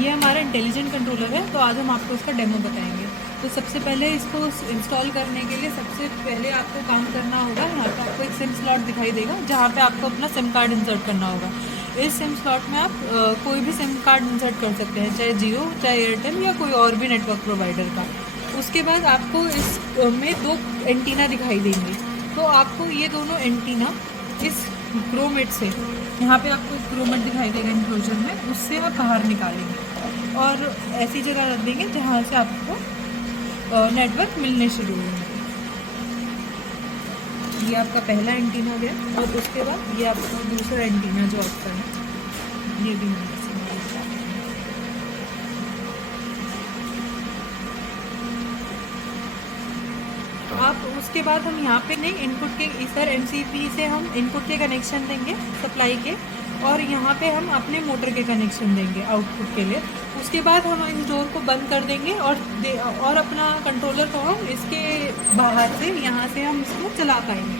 ये हमारा intelligent controller है, तो आज हम आपको इसका डेमो बताएंगे। तो सबसे पहले इसको इंस्टॉल करने के लिए सबसे पहले आपको काम करना होगा, यहाँ पे आपको एक सिम स्लॉट दिखाई देगा जहाँ पे आपको अपना सिम कार्ड इंसर्ट करना होगा। इस सिम स्लॉट में आप कोई भी सिम कार्ड इंसर्ट कर सकते हैं, चाहे जियो, चाहे एयरटेल या कोई और भी नेटवर्क प्रोवाइडर का। उसके बाद आपको इस में 2 एंटीना दिखाई देंगे, तो आपको ये दोनों एंटीना इस ग्रोमेट से, यहाँ पे आपको एक ग्रोमेट दिखाई देगा इंक्लोजर में, उससे आप बाहर निकालेंगे और ऐसी जगह रख देंगे जहाँ से आपको नेटवर्क मिलने शुरू होंगे। ये आपका पहला एंटीना गया और उसके बाद ये आपका दूसरा एंटीना जो आपका है, ये भी आप उसके बाद हम यहाँ पे नहीं इनपुट के इधर MCB से हम इनपुट के कनेक्शन देंगे सप्लाई के, और यहाँ पे हम अपने मोटर के कनेक्शन देंगे आउटपुट के लिए। उसके बाद हम इस डोर को बंद कर देंगे और अपना कंट्रोलर को हम इसके बाहर से यहाँ से हम इसको चला पाएंगे।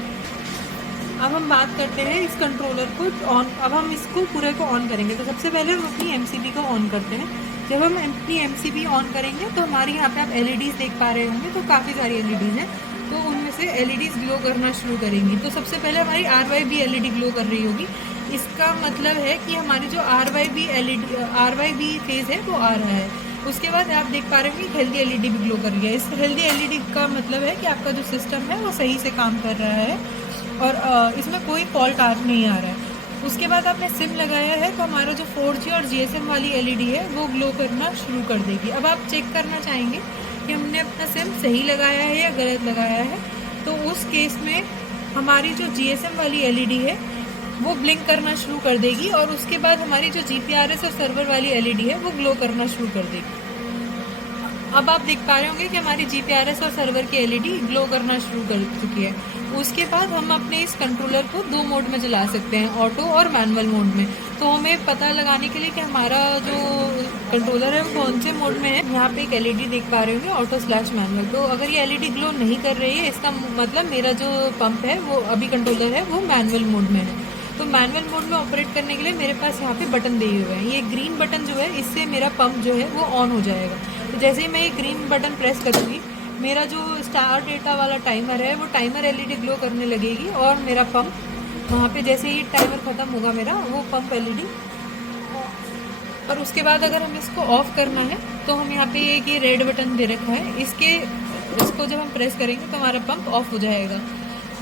अब हम बात करते हैं इस कंट्रोलर को ऑन। अब हम इसको पूरे को ऑन करेंगे, तो सबसे पहले हम अपनी MCB को ऑन करते हैं। जब हम अपनी MCB ऑन करेंगे तो हमारे यहाँ पे आप LEDs देख पा रहे होंगे, तो काफ़ी सारी LEDs हैं, तो उनमें से LEDs ग्लो करना शुरू करेंगी। तो सबसे पहले हमारी RYB LED ग्लो कर रही होगी। इसका मतलब है कि हमारी जो RYB फेज है वो आ रहा है। उसके बाद आप देख पा रहे होंगे हेल्दी LED भी ग्लो कर रही है। इस हेल्दी LED का मतलब है कि आपका जो सिस्टम है वो सही से काम कर रहा है और इसमें कोई फॉल्ट नहीं आ रहा है। उसके बाद आपने सिम लगाया है तो हमारा जो 4G और GSM वाली LED है वो ग्लो करना शुरू कर देगी। अब आप चेक करना चाहेंगे कि हमने अपना सिम सही लगाया है या गलत लगाया है, तो उस केस में हमारी जो GSM वाली LED है वो ब्लिंक करना शुरू कर देगी और उसके बाद हमारी जो GPRS और सर्वर वाली LED है वो ग्लो करना शुरू कर देगी। अब आप देख पा रहे होंगे कि हमारी GPRS और सर्वर की LED ग्लो करना शुरू कर चुकी है। उसके बाद हम अपने इस कंट्रोलर को 2 मोड में चला सकते हैं, ऑटो और मैनुअल मोड में। तो हमें पता लगाने के लिए कि हमारा जो कंट्रोलर है वो कौन से मोड में है, यहाँ पे एक LED देख पा रहे होंगे ऑटो/मैनुअल। तो अगर ये LED ग्लो नहीं कर रही है, इसका मतलब मेरा जो पंप है वो अभी कंट्रोलर है वो मैनुअल मोड में है। तो मैनुअल मोड में ऑपरेट करने के लिए मेरे पास यहाँ पे बटन दिए हुए हैं। ये ग्रीन बटन जो है इससे मेरा पंप जो है वो ऑन हो जाएगा। तो जैसे ही मैं ये ग्रीन बटन प्रेस करूँगी, मेरा जो स्टार डेटा वाला टाइमर है वो टाइमर LED ग्लो करने लगेगी और मेरा पंप वहाँ पे जैसे ही टाइमर ख़त्म होगा मेरा वो पंप LED। और उसके बाद अगर हम इसको ऑफ़ करना है तो हम यहाँ पे एक ये रेड बटन दे रखा है, इसको जब हम प्रेस करेंगे तो हमारा पंप ऑफ हो जाएगा।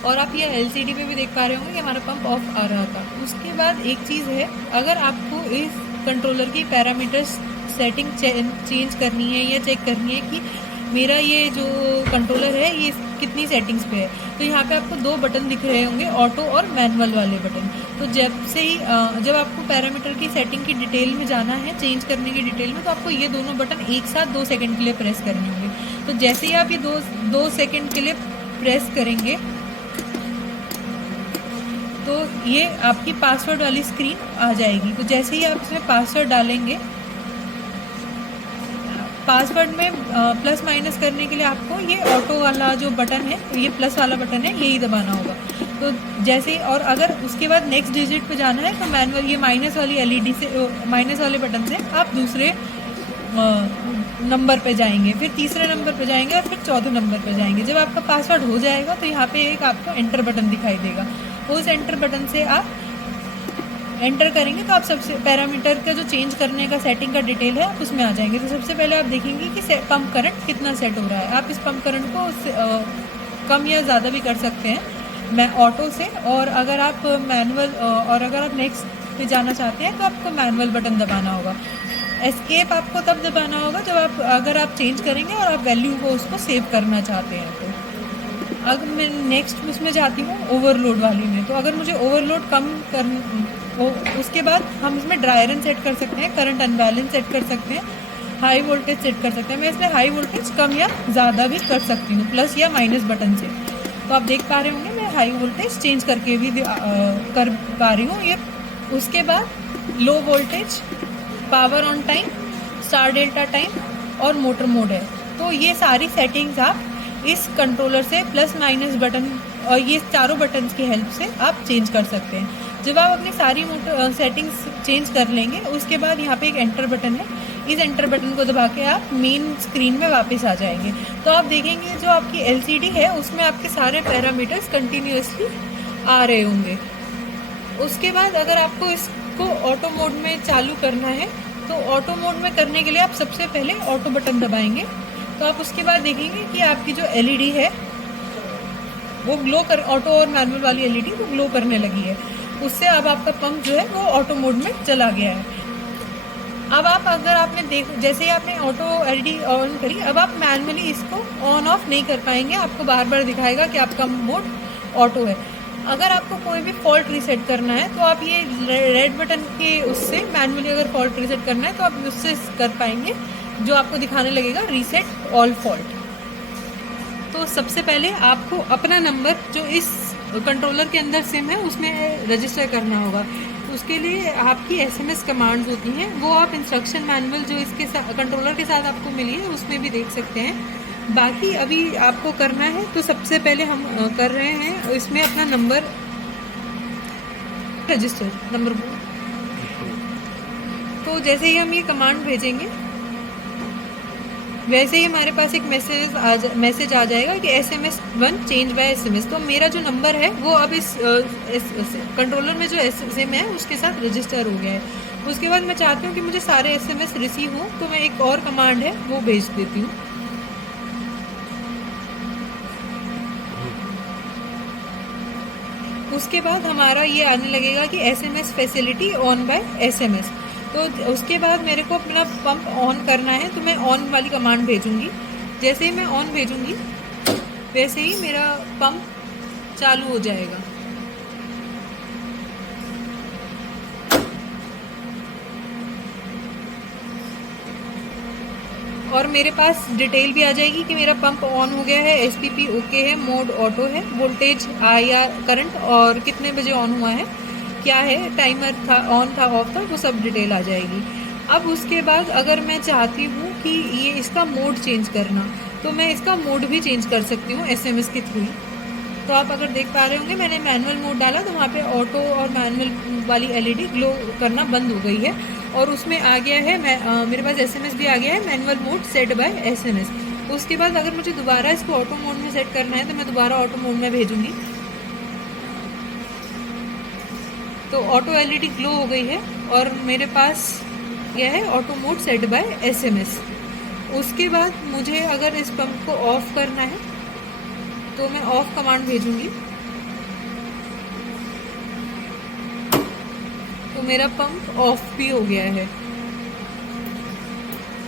और आप ये LCD पे भी देख पा रहे होंगे कि हमारा पंप ऑफ आ रहा था। उसके बाद एक चीज़ है, अगर आपको इस कंट्रोलर की पैरामीटर्स सेटिंग चेंज करनी है या चेक करनी है कि मेरा ये जो कंट्रोलर है ये कितनी सेटिंग्स पे है, तो यहाँ पे आपको 2 बटन दिख रहे होंगे, ऑटो और मैनुअल वाले बटन। तो जब आपको पैरामीटर की सेटिंग की डिटेल में जाना है, चेंज करने की डिटेल में, तो आपको ये दोनों बटन एक साथ 2 सेकंड के लिए प्रेस करने होंगे। तो जैसे ही आप ये 2 सेकंड के लिए प्रेस करेंगे तो ये आपकी पासवर्ड वाली स्क्रीन आ जाएगी। तो जैसे ही आप इसमें पासवर्ड डालेंगे, पासवर्ड में प्लस माइनस करने के लिए आपको ये ऑटो वाला जो बटन है, ये प्लस वाला बटन है, यही दबाना होगा। तो जैसे ही, और अगर उसके बाद नेक्स्ट डिजिट पे जाना है तो मैनुअल ये माइनस वाली LED से, माइनस वाले बटन से आप दूसरे नंबर पे जाएंगे, फिर तीसरे नंबर पे जाएंगे और फिर चौथे नंबर पे जाएंगे। जब आपका पासवर्ड हो जाएगा तो यहाँ पे एक आपको एंटर बटन दिखाई देगा। उस एंटर बटन से आप एंटर करेंगे तो आप सबसे पैरामीटर का जो चेंज करने का सेटिंग का डिटेल है आप उसमें आ जाएंगे। तो सबसे पहले आप देखेंगे कि पंप करंट कितना सेट हो रहा है। आप इस पंप करंट को कम या ज़्यादा भी कर सकते हैं मैं ऑटो से, और अगर आप मैनुअल और अगर आप नेक्स्ट पे जाना चाहते हैं तो आपको मैनुअल बटन दबाना होगा। एस्केप आपको तब दबाना होगा जब अगर आप चेंज करेंगे और आप वैल्यू को उसको सेव करना चाहते हैं। तो अगर मैं नेक्स्ट उसमें जाती हूँ ओवरलोड वाली में, तो अगर मुझे ओवरलोड कम उसके बाद हम इसमें ड्राई रन सेट कर सकते हैं, करंट अनबैलेंस सेट कर सकते हैं, हाई वोल्टेज सेट कर सकते हैं। मैं इसमें हाई वोल्टेज कम या ज़्यादा भी कर सकती हूँ प्लस या माइनस बटन से। तो आप देख पा रहे होंगे मैं हाई वोल्टेज चेंज करके भी कर पा रही हूँ ये। उसके बाद low voltage, power on time, star delta time और मोटर मोड है। तो ये सारी सेटिंग्स आप इस कंट्रोलर से प्लस माइनस बटन और ये चारों बटन्स की हेल्प से आप चेंज कर सकते हैं। जब आप अपनी सारी सेटिंग्स चेंज कर लेंगे उसके बाद यहाँ पे एक एंटर बटन है, इस एंटर बटन को दबा के आप मेन स्क्रीन में वापस आ जाएंगे। तो आप देखेंगे जो आपकी LCD है उसमें आपके सारे पैरामीटर्स कंटिन्यूअसली आ रहे होंगे। उसके बाद अगर आपको इसको ऑटो मोड में चालू करना है तो ऑटो मोड में करने के लिए आप सबसे पहले ऑटो बटन दबाएंगे। तो आप उसके बाद देखेंगे कि आपकी जो LED है वो ग्लो कर, ऑटो और मैनुअल वाली LED वो ग्लो करने लगी है। उससे अब आपका पंप जो है वो ऑटो मोड में चला गया है। अब आप अगर आपने जैसे ही आपने ऑटो LED ऑन करी, अब आप मैनुअली इसको ऑन ऑफ नहीं कर पाएंगे, आपको बार बार दिखाएगा कि आपका मोड ऑटो है। अगर आपको कोई भी फॉल्ट रीसेट करना है तो आप ये रेड बटन के उससे मैनुअली अगर फॉल्ट रीसेट करना है तो आप उससे कर पाएंगे, जो आपको दिखाने लगेगा रीसेट ऑल फॉल्ट। तो सबसे पहले आपको अपना नंबर जो इस कंट्रोलर के अंदर सिम है उसमें रजिस्टर करना होगा। उसके लिए आपकी SMS कमांड्स होती हैं, वो आप इंस्ट्रक्शन मैनुअल जो इसके कंट्रोलर के साथ आपको मिली है उसमें भी देख सकते हैं। बाकी अभी आपको करना है तो सबसे पहले हम कर रहे हैं इसमें अपना नंबर रजिस्टर नंबर। तो जैसे ही हम ये कमांड भेजेंगे वैसे ही हमारे पास एक मैसेज आ जाएगा कि SMS 1 चेंज बाय SMS। तो मेरा जो नंबर है वो अब इस कंट्रोलर में जो सिम है उसके साथ रजिस्टर हो गया है। उसके बाद मैं चाहती हूँ कि मुझे सारे SMS रिसीव हों, तो मैं एक और कमांड है वो भेज देती हूँ। उसके बाद हमारा ये आने लगेगा कि SMS facility on by SMS। तो उसके बाद मेरे को अपना पंप ऑन करना है तो मैं ऑन वाली कमांड भेजूंगी। जैसे ही मैं ऑन भेजूंगी वैसे ही मेरा पंप चालू हो जाएगा। और मेरे पास डिटेल भी आ जाएगी कि मेरा पंप ऑन हो गया है, SPP ओके है, मोड ऑटो है, वोल्टेज IR करंट और कितने बजे ऑन हुआ है, क्या है, टाइमर था, ऑन था, ऑफ था, वो सब डिटेल आ जाएगी। अब उसके बाद अगर मैं चाहती हूँ कि ये इसका मोड चेंज करना तो मैं इसका मोड भी चेंज कर सकती हूँ SMS के थ्रू। तो आप अगर देख पा रहे होंगे मैंने मैनुअल मोड डाला तो वहाँ पे ऑटो और मैनुअल वाली LED ग्लो करना बंद हो गई है और उसमें आ गया है मेरे पास SMS भी आ गया है manual mode set by SMS। उसके बाद अगर मुझे दोबारा इसको ऑटो मोड में सेट करना है तो मैं दोबारा ऑटो मोड में भेजूंगी। तो ऑटो LED ग्लो हो गई है और मेरे पास यह है auto mode set by SMS। उसके बाद मुझे अगर इस पंप को ऑफ करना है तो मैं ऑफ कमांड भेजूंगी। तो मेरा पंप ऑफ भी हो गया है।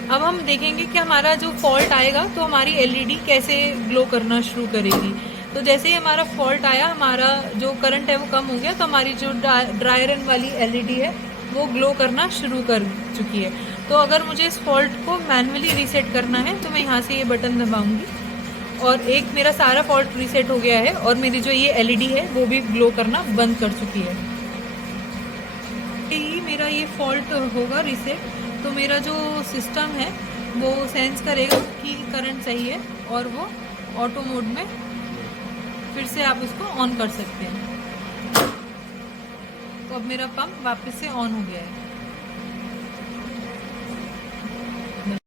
अब हम देखेंगे कि हमारा जो फॉल्ट आएगा तो हमारी LED कैसे ग्लो करना शुरू करेगी। तो जैसे ही हमारा फॉल्ट आया, हमारा जो करंट है वो कम हो गया, तो हमारी जो ड्राई रन वाली LED है वो ग्लो करना शुरू कर चुकी है। तो अगर मुझे इस फॉल्ट को मैन्युअली रीसेट करना है तो मैं यहाँ से ये बटन दबाऊंगी और एक मेरा सारा फॉल्ट रीसेट हो गया है और मेरी जो ये LED है वो भी ग्लो करना बंद कर चुकी है। ही मेरा ये फॉल्ट होगा रीसेट तो मेरा जो सिस्टम है वो सेंस करेगा कि करंट सही है और वो ऑटो मोड में फिर से आप उसको ऑन कर सकते हैं। तो अब मेरा पंप वापस से ऑन हो गया है।